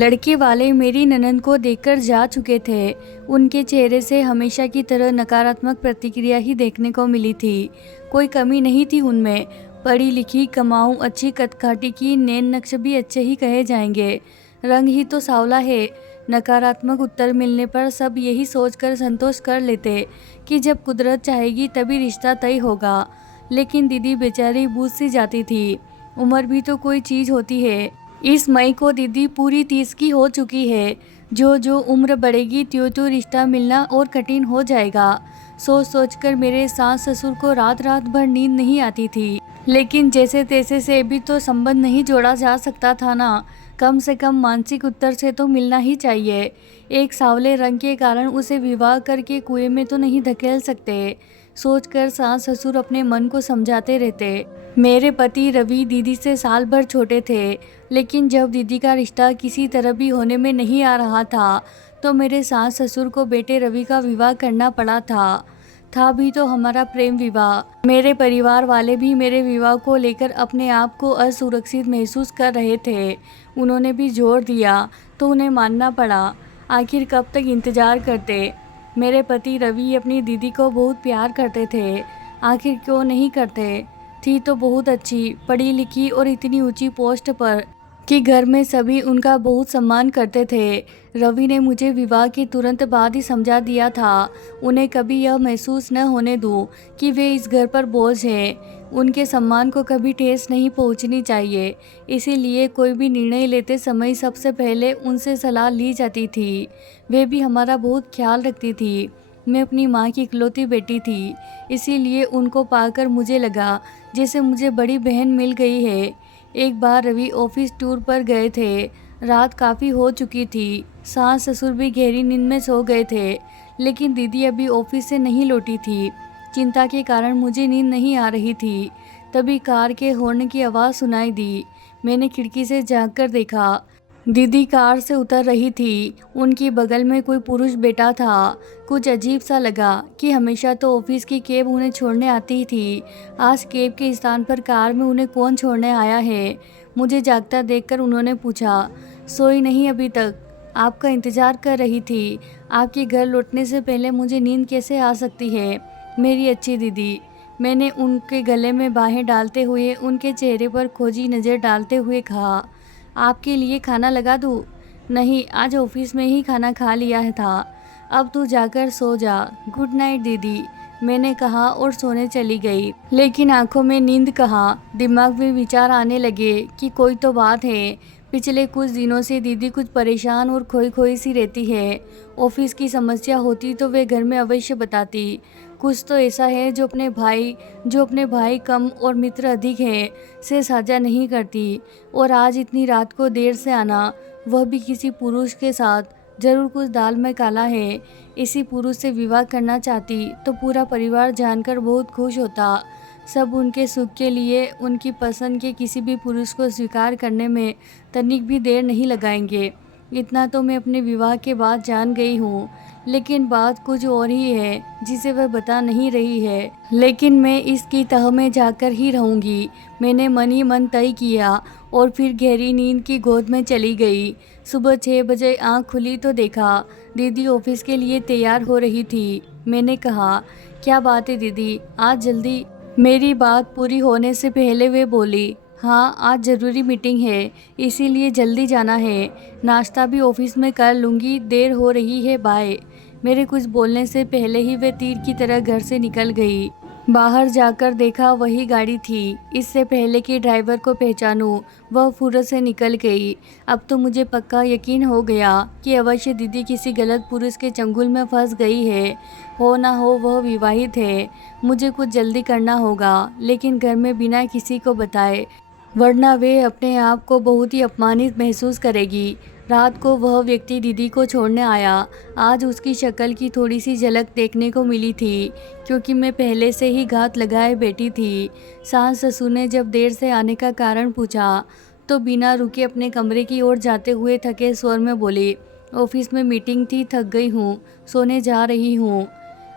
लड़के वाले मेरी ननद को देखकर जा चुके थे। उनके चेहरे से हमेशा की तरह नकारात्मक प्रतिक्रिया ही देखने को मिली थी। कोई कमी नहीं थी उनमें। पढ़ी लिखी, कमाऊं, अच्छी कदकाठी की, नैन नक्श भी अच्छे ही कहे जाएंगे। रंग ही तो सांवला है। नकारात्मक उत्तर मिलने पर सब यही सोचकर संतोष कर लेते कि जब कुदरत चाहेगी तभी रिश्ता तय होगा। लेकिन दीदी बेचारी बूझ सी जाती थी। उम्र भी तो कोई चीज़ होती है। इस मई को दीदी पूरी 30 की हो चुकी है। जो जो उम्र बढ़ेगी त्यों रिश्ता मिलना और कठिन हो जाएगा। सोच सोचकर मेरे सास ससुर को रात रात भर नींद नहीं आती थी। लेकिन जैसे तैसे से भी तो संबंध नहीं जोड़ा जा सकता था ना। कम से कम मानसिक उत्तर से तो मिलना ही चाहिए। एक सांवले रंग के कारण उसे विवाह करके कुएं में तो नहीं धकेल सकते। सोचकर सास ससुर अपने मन को समझाते रहते। मेरे पति रवि दीदी से साल भर छोटे थे। लेकिन जब दीदी का रिश्ता किसी तरह भी होने में नहीं आ रहा था तो मेरे सास ससुर को बेटे रवि का विवाह करना पड़ा था भी तो हमारा प्रेम विवाह। मेरे परिवार वाले भी मेरे विवाह को लेकर अपने आप को असुरक्षित महसूस कर रहे थे। उन्होंने भी जोर दिया तो उन्हें मानना पड़ा। आखिर कब तक इंतजार करते। मेरे पति रवि अपनी दीदी को बहुत प्यार करते थे। आखिर क्यों नहीं करते। थी तो बहुत अच्छी, पढ़ी लिखी और इतनी ऊंची पोस्ट पर कि घर में सभी उनका बहुत सम्मान करते थे। रवि ने मुझे विवाह के तुरंत बाद ही समझा दिया था। उन्हें कभी यह महसूस न होने दूं कि वे इस घर पर बोझ हैं। उनके सम्मान को कभी ठेस नहीं पहुंचनी चाहिए। इसीलिए कोई भी निर्णय लेते समय सबसे पहले उनसे सलाह ली जाती थी। वे भी हमारा बहुत ख्याल रखती थी। मैं अपनी माँ की इकलौती बेटी थी। इसीलिए उनको पाकर मुझे लगा जैसे मुझे बड़ी बहन मिल गई है। एक बार रवि ऑफिस टूर पर गए थे। रात काफ़ी हो चुकी थी। सास ससुर भी गहरी नींद में सो गए थे। लेकिन दीदी अभी ऑफिस से नहीं लौटी थी। चिंता के कारण मुझे नींद नहीं आ रही थी। तभी कार के हॉर्न की आवाज़ सुनाई दी। मैंने खिड़की से झाँक कर देखा। दीदी कार से उतर रही थी। उनकी बगल में कोई पुरुष बैठा था। कुछ अजीब सा लगा कि हमेशा तो ऑफिस की कैब उन्हें छोड़ने आती थी। आज कैब के स्थान पर कार में उन्हें कौन छोड़ने आया है। मुझे जागता देखकर उन्होंने पूछा, सोई नहीं अभी तक? आपका इंतज़ार कर रही थी। आपके घर लौटने से पहले मुझे नींद कैसे आ सकती है मेरी अच्छी दीदी। मैंने उनके गले में बाहें डालते हुए उनके चेहरे पर खोजी नज़र डालते हुए कहा, आपके लिए खाना लगा दूँ? नहीं, आज ऑफिस में ही खाना खा लिया था। अब तू जाकर सो जा। गुड नाइट दीदी, मैंने कहा और सोने चली गई। लेकिन आंखों में नींद कहाँ, दिमाग में विचार आने लगे कि कोई तो बात है। पिछले कुछ दिनों से दीदी कुछ परेशान और खोई खोई सी रहती है। ऑफिस की समस्या होती तो वे घर में अवश्य बताती। कुछ तो ऐसा है जो अपने भाई कम और मित्र अधिक हैं से साझा नहीं करती। और आज इतनी रात को देर से आना, वह भी किसी पुरुष के साथ, जरूर कुछ दाल में काला है। इसी पुरुष से विवाह करना चाहती तो पूरा परिवार जानकर बहुत खुश होता। सब उनके सुख के लिए उनकी पसंद के किसी भी पुरुष को स्वीकार करने में तनिक भी देर नहीं लगाएंगे। इतना तो मैं अपने विवाह के बाद जान गई हूँ। लेकिन बात कुछ और ही है जिसे वह बता नहीं रही है। लेकिन मैं इसकी तह में जाकर ही रहूँगी। मैंने मन ही मन तय किया और फिर गहरी नींद की गोद में चली गई। सुबह 6 बजे आँख खुली तो देखा दीदी ऑफिस के लिए तैयार हो रही थी। मैंने कहा, क्या बात है दीदी, आज जल्दी? मेरी बात पूरी होने से पहले वे बोली, हाँ आज ज़रूरी मीटिंग है, इसीलिए जल्दी जाना है। नाश्ता भी ऑफिस में कर लूँगी, देर हो रही है, बाय। मेरे कुछ बोलने से पहले ही वे तीर की तरह घर से निकल गई। बाहर जाकर देखा वही गाड़ी थी। इससे पहले कि ड्राइवर को पहचानूं, वह फुर्सत से निकल गई। अब तो मुझे पक्का यकीन हो गया कि अवश्य दीदी किसी गलत पुरुष के चंगुल में फंस गई है। हो ना हो वह विवाहित है। मुझे कुछ जल्दी करना होगा, लेकिन घर में बिना किसी को बताए, वरना वे अपने आप को बहुत ही अपमानित महसूस करेगी। रात को वह व्यक्ति दीदी को छोड़ने आया। आज उसकी शक्ल की थोड़ी सी झलक देखने को मिली थी, क्योंकि मैं पहले से ही घात लगाए बैठी थी। सास ससुर ने जब देर से आने का कारण पूछा तो बिना रुके अपने कमरे की ओर जाते हुए थके स्वर में बोली, ऑफिस में मीटिंग थी, थक गई हूँ, सोने जा रही हूँ।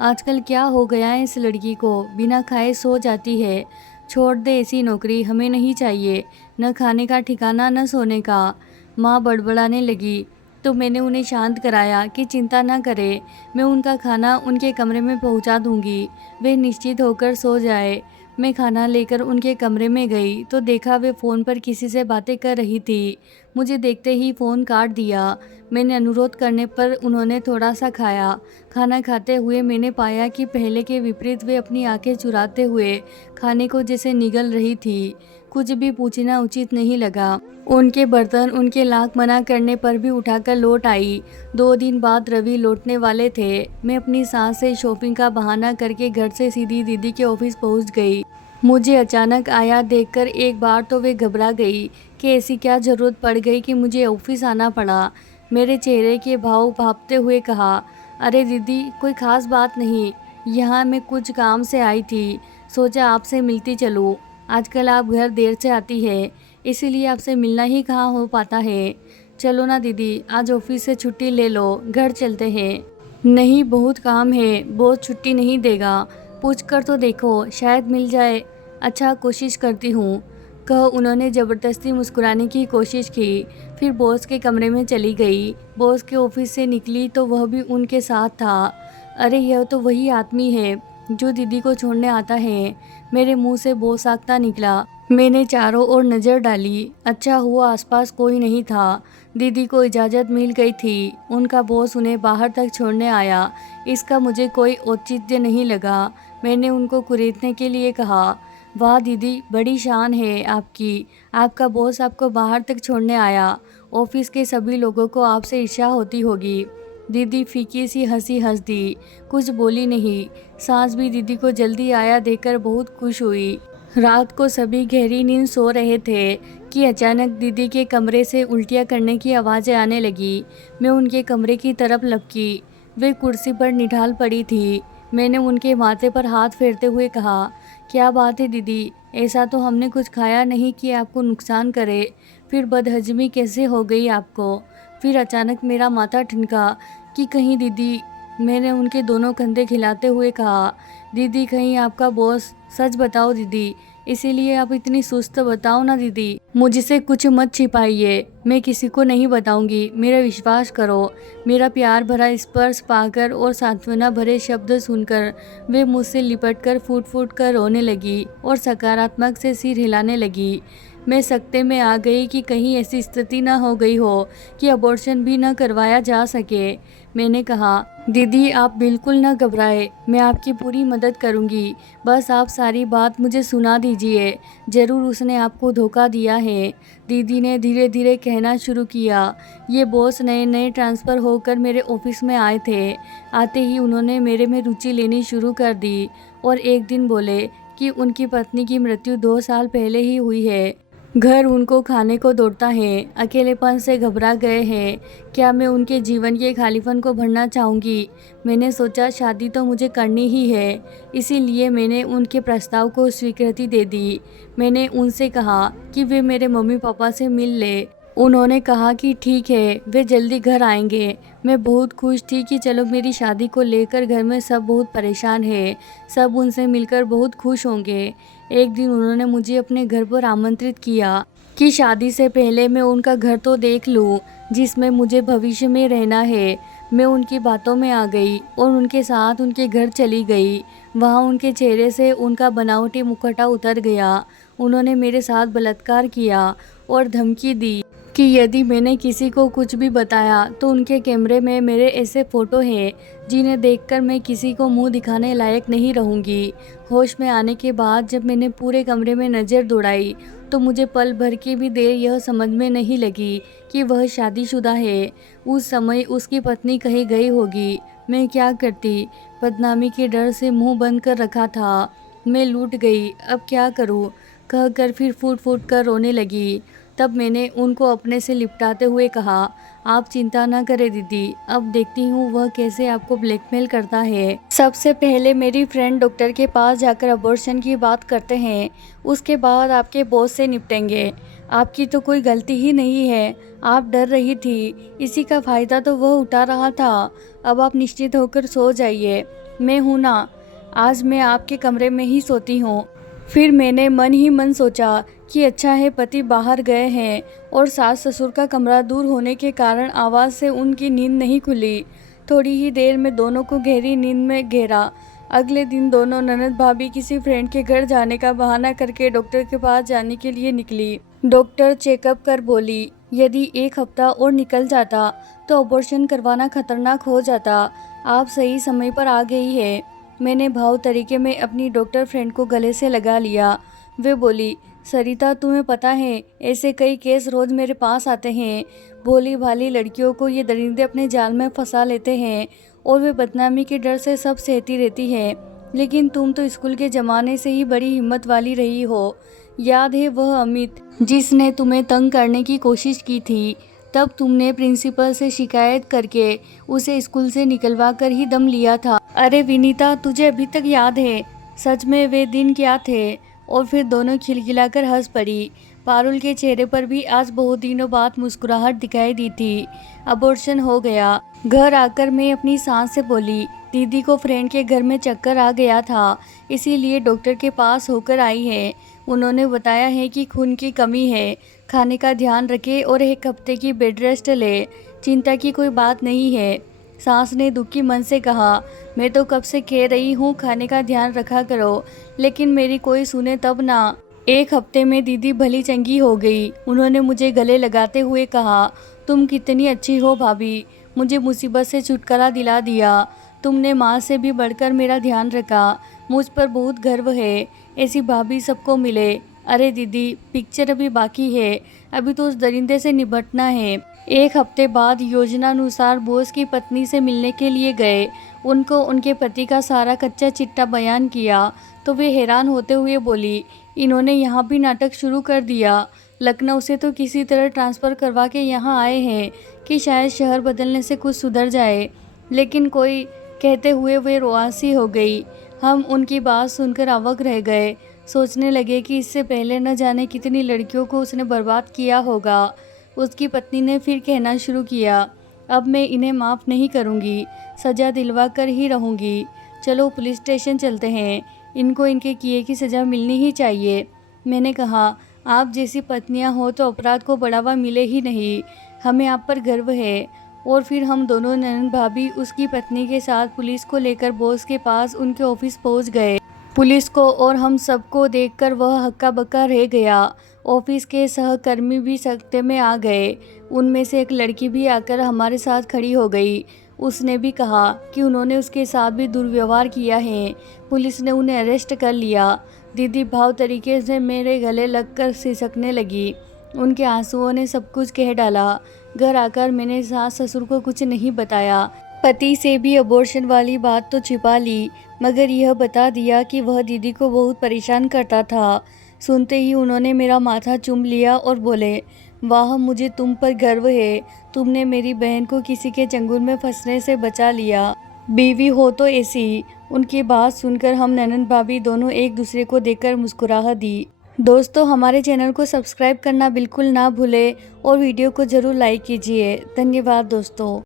आजकल क्या हो गया है इस लड़की को, बिना खाए सो जाती है। छोड़ दे ऐसी नौकरी, हमें नहीं चाहिए। न खाने का ठिकाना, न सोने का। माँ बड़बड़ाने लगी तो मैंने उन्हें शांत कराया कि चिंता न करें, मैं उनका खाना उनके कमरे में पहुंचा दूंगी, वे निश्चित होकर सो जाए। मैं खाना लेकर उनके कमरे में गई तो देखा वे फ़ोन पर किसी से बातें कर रही थी। मुझे देखते ही फ़ोन काट दिया। मैंने अनुरोध करने पर उन्होंने थोड़ा सा खाया। खाना खाते हुए मैंने पाया कि पहले के विपरीत वे अपनी आंखें चुराते हुए खाने को जैसे निगल रही थी। कुछ भी पूछना उचित नहीं लगा। उनके बर्तन उनके लाख मना करने पर भी उठाकर लौट आई। 2 दिन बाद रवि लौटने वाले थे। मैं अपनी सास से शॉपिंग का बहाना करके घर से सीधी दीदी के ऑफिस पहुंच गई। मुझे अचानक आया देखकर एक बार तो वे घबरा गई कि ऐसी क्या ज़रूरत पड़ गई कि मुझे ऑफिस आना पड़ा। मेरे चेहरे के भाव भांपते हुए कहा, अरे दीदी कोई ख़ास बात नहीं, यहाँ मैं कुछ काम से आई थी, सोचा आपसे मिलती चलूँ। आजकल आप घर देर से आती है, इसीलिए आपसे मिलना ही कहाँ हो पाता है। चलो ना दीदी, आज ऑफिस से छुट्टी ले लो, घर चलते हैं। नहीं, बहुत काम है, बॉस छुट्टी नहीं देगा, पूछ कर तो देखो, शायद मिल जाए। अच्छा, कोशिश करती हूँ, कह उन्होंने ज़बरदस्ती मुस्कुराने की कोशिश की। फिर बॉस के कमरे में चली गई। बॉस के ऑफिस से निकली तो वह भी उनके साथ था। अरे यह तो वही आदमी है जो दीदी को छोड़ने आता है। मेरे मुंह से बॉस आखता निकला। मैंने चारों ओर नज़र डाली। अच्छा हुआ आसपास कोई नहीं था। दीदी को इजाज़त मिल गई थी। उनका बॉस उन्हें बाहर तक छोड़ने आया, इसका मुझे कोई औचित्य नहीं लगा। मैंने उनको कुरेदने के लिए कहा, वाह दीदी, बड़ी शान है आपकी, आपका बॉस आपको बाहर तक छोड़ने आया। ऑफिस के सभी लोगों को आपसे ईर्ष्या होती होगी। दीदी फीकी सी हंसी हंस दी, कुछ बोली नहीं। सास भी दीदी को जल्दी आया देखकर बहुत खुश हुई। रात को सभी गहरी नींद सो रहे थे कि अचानक दीदी के कमरे से उल्टियाँ करने की आवाज़ें आने लगी। मैं उनके कमरे की तरफ लपकी। वे कुर्सी पर निढाल पड़ी थी। मैंने उनके माथे पर हाथ फेरते हुए कहा, क्या बात है दीदी, ऐसा तो हमने कुछ खाया नहीं कि आपको नुकसान करे, फिर बदहजमी कैसे हो गई आपको। फिर अचानक मेरा माथा ठिनका कि कहीं दीदी, मैंने उनके दोनों कंधे खिलाते हुए कहा, दीदी कहीं आपका बॉस, सच बताओ दीदी, इसीलिए आप इतनी सुस्त, बताओ ना दीदी, मुझसे कुछ मत छिपाइए, मैं किसी को नहीं बताऊंगी, मेरा विश्वास करो। मेरा प्यार भरा स्पर्श पाकर और सांत्वना भरे शब्द सुनकर वे मुझसे लिपटकर फूट फूट कर रोने लगी और सकारात्मक से सिर हिलाने लगी। मैं सकते में आ गई कि कहीं ऐसी स्थिति न हो गई हो कि अबॉर्शन भी न करवाया जा सके। मैंने कहा, दीदी आप बिल्कुल न घबराए, मैं आपकी पूरी मदद करूंगी, बस आप सारी बात मुझे सुना दीजिए। ज़रूर उसने आपको धोखा दिया है। दीदी ने धीरे धीरे कहना शुरू किया। ये बॉस नए नए ट्रांसफ़र होकर मेरे ऑफिस में आए थे। आते ही उन्होंने मेरे में रुचि लेनी शुरू कर दी और एक दिन बोले कि उनकी पत्नी की मृत्यु 2 साल पहले ही हुई है। घर उनको खाने को दौड़ता है, अकेलेपन से घबरा गए हैं। क्या मैं उनके जीवन के खालीपन को भरना चाहूँगी? मैंने सोचा शादी तो मुझे करनी ही है, इसीलिए मैंने उनके प्रस्ताव को स्वीकृति दे दी। मैंने उनसे कहा कि वे मेरे मम्मी पापा से मिल ले। उन्होंने कहा कि ठीक है, वे जल्दी घर आएंगे। मैं बहुत खुश थी कि चलो मेरी शादी को लेकर घर में सब बहुत परेशान है, सब उनसे मिलकर बहुत खुश होंगे। एक दिन उन्होंने मुझे अपने घर पर आमंत्रित किया कि शादी से पहले मैं उनका घर तो देख लूं, जिसमें मुझे भविष्य में रहना है। मैं उनकी बातों में आ गई और उनके साथ उनके घर चली गई। वहाँ उनके चेहरे से उनका बनावटी मुखौटा उतर गया। उन्होंने मेरे साथ बलात्कार किया और धमकी दी कि यदि मैंने किसी को कुछ भी बताया तो उनके कैमरे में मेरे ऐसे फ़ोटो हैं जिन्हें देखकर मैं किसी को मुंह दिखाने लायक नहीं रहूँगी। होश में आने के बाद जब मैंने पूरे कमरे में नज़र दौड़ाई तो मुझे पल भर की भी देर यह समझ में नहीं लगी कि वह शादीशुदा है। उस समय उसकी पत्नी कहीं गई होगी। मैं क्या करती? बदनामी के डर से मुंह बंद कर रखा था। मैं लूट गई, अब क्या करूं? कहकर फिर फूट फूट कर रोने लगी। तब मैंने उनको अपने से लिपटाते हुए कहा, आप चिंता न करें दीदी, अब देखती हूँ वह कैसे आपको ब्लैकमेल करता है। सबसे पहले मेरी फ्रेंड डॉक्टर के पास जाकर अबॉर्शन की बात करते हैं, उसके बाद आपके बॉस से निपटेंगे। आपकी तो कोई गलती ही नहीं है, आप डर रही थी, इसी का फ़ायदा तो वह उठा रहा था। अब आप निश्चित होकर सो जाइए, मैं हूँ ना, आज मैं आपके कमरे में ही सोती हूँ। फिर मैंने मन ही मन सोचा कि अच्छा है पति बाहर गए हैं और सास ससुर का कमरा दूर होने के कारण आवाज़ से उनकी नींद नहीं खुली। थोड़ी ही देर में दोनों को गहरी नींद में घेरा। अगले दिन दोनों ननद भाभी किसी फ्रेंड के घर जाने का बहाना करके डॉक्टर के पास जाने के लिए निकली। डॉक्टर चेकअप कर बोली, यदि 1 हफ्ता और निकल जाता तो ऑपरेशन करवाना खतरनाक हो जाता। आप सही समय पर आ गई है। मैंने भाव तरीके में अपनी डॉक्टर फ्रेंड को गले से लगा लिया। वे बोली, सरिता तुम्हें पता है ऐसे कई केस रोज मेरे पास आते हैं। भोली भाली लड़कियों को ये दरिंदे अपने जाल में फंसा लेते हैं और वे बदनामी के डर से सब सहती रहती है। लेकिन तुम तो स्कूल के ज़माने से ही बड़ी हिम्मत वाली रही हो। याद है वह अमित जिसने तुम्हें तंग करने की कोशिश की थी? तब तुमने प्रिंसिपल से शिकायत करके उसे स्कूल से निकलवा कर ही दम लिया था। अरे विनीता, तुझे अभी तक याद है सच में वे दिन क्या थे? और फिर दोनों खिलखिलाकर हंस पड़ी। पारुल के चेहरे पर भी आज बहुत दिनों बाद मुस्कुराहट दिखाई दी थी। अबॉर्शन हो गया। घर आकर मैं अपनी सास से बोली, दीदी को फ्रेंड के घर में चक्कर आ गया था, इसीलिए डॉक्टर के पास होकर आई है। उन्होंने बताया है कि खून की कमी है, खाने का ध्यान रखे और 1 हफ्ते की बेड रेस्ट ले। चिंता की कोई बात नहीं है। सास ने दुखी मन से कहा, मैं तो कब से कह रही हूँ खाने का ध्यान रखा करो, लेकिन मेरी कोई सुने तब ना। 1 हफ्ते में दीदी भली चंगी हो गई। उन्होंने मुझे गले लगाते हुए कहा, तुम कितनी अच्छी हो भाभी, मुझे मुसीबत से छुटकारा दिला दिया। तुमने माँ से भी बढ़कर मेरा ध्यान रखा। मुझ पर बहुत गर्व है। ऐसी भाभी सबको मिले। अरे दीदी, पिक्चर अभी बाकी है, अभी तो उस दरिंदे से निपटना है। 1 हफ्ते बाद योजनानुसार बॉस की पत्नी से मिलने के लिए गए। उनको उनके पति का सारा कच्चा चिट्ठा बयान किया तो वे हैरान होते हुए बोली, इन्होंने यहाँ भी नाटक शुरू कर दिया। लखनऊ से तो किसी तरह ट्रांसफ़र करवा के यहाँ आए हैं कि शायद शहर बदलने से कुछ सुधर जाए, लेकिन कोई कहते हुए वे रुआसी हो गई। हम उनकी बात सुनकर अवाक रह गए। सोचने लगे कि इससे पहले न जाने कितनी लड़कियों को उसने बर्बाद किया होगा। उसकी पत्नी ने फिर कहना शुरू किया, अब मैं इन्हें माफ़ नहीं करूँगी, सज़ा दिलवा कर ही रहूँगी। चलो पुलिस स्टेशन चलते हैं, इनको इनके किए की सज़ा मिलनी ही चाहिए। मैंने कहा, आप जैसी पत्नियां हो तो अपराध को बढ़ावा मिले ही नहीं। हमें आप पर गर्व है। और फिर हम दोनों ननद भाभी उसकी पत्नी के साथ पुलिस को लेकर बॉस के पास उनके ऑफिस पहुंच गए। पुलिस को और हम सबको देखकर वह हक्का बक्का रह गया। ऑफिस के सहकर्मी भी सख्ते में आ गए। उनमें से एक लड़की भी आकर हमारे साथ खड़ी हो गई। उसने भी कहा कि उन्होंने उसके साथ भी दुर्व्यवहार किया है। पुलिस ने उन्हें अरेस्ट कर लिया। दीदी भाव तरीके से मेरे गले लगकर सिसकने लगी। उनके आंसुओं ने सब कुछ कह डाला। घर आकर मैंने सास ससुर को कुछ नहीं बताया। पति से भी अबॉर्शन वाली बात तो छिपा ली, मगर यह बता दिया कि वह दीदी को बहुत परेशान करता था। सुनते ही उन्होंने मेरा माथा चूम लिया और बोले, वाह, मुझे तुम पर गर्व है। तुमने मेरी बहन को किसी के चंगुल में फंसने से बचा लिया। बीवी हो तो ऐसी। उनकी बात सुनकर हम ननद भाभी दोनों एक दूसरे को देखकर मुस्कुराहट दी। दोस्तों, हमारे चैनल को सब्सक्राइब करना बिल्कुल ना भूलें और वीडियो को ज़रूर लाइक कीजिए। धन्यवाद दोस्तों।